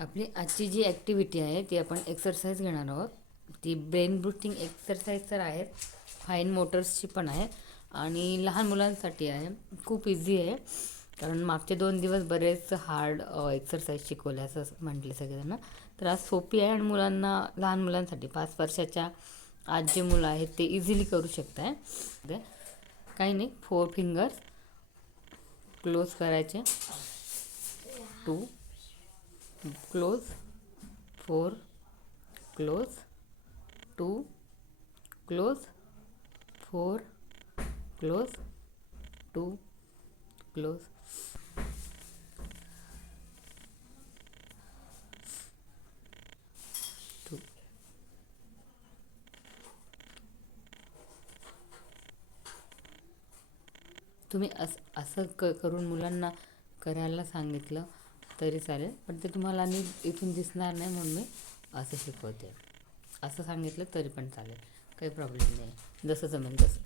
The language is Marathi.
आपली आजची जी ॲक्टिव्हिटी आहे ती आपण एक्सरसाइज घेणार आहोत. ती ब्रेन बूस्टिंग एक्सरसाइज तर आहे, फाईन मोटर्सची पण आहे आणि लहान मुलांसाठी आहे. खूप इझी आहे, कारण मागचे 2 दिवस बरेच हार्ड एक्सरसाइज शिकवले असं म्हटले सगळ्यांना. तर आज सोपी आहे आणि लहान मुलांसाठी 5 वर्षाच्या आज जे मुलं आहेत ते इझिली करू शकताय. काही नाही, 4 फिंगर्स क्लोज करायचे, 2 close, 4 close, 2 close, 4 close, 2 close. तुम्ही असं करून मुलांना करायला सांगितलं तरी चालेल, पण ते तुम्हाला नीट इथून दिसणार नाही म्हणून मी असं शिकवते. असं सांगितलं तरी पण चालेल, काही प्रॉब्लेम नाही, जसं जमेल तसं.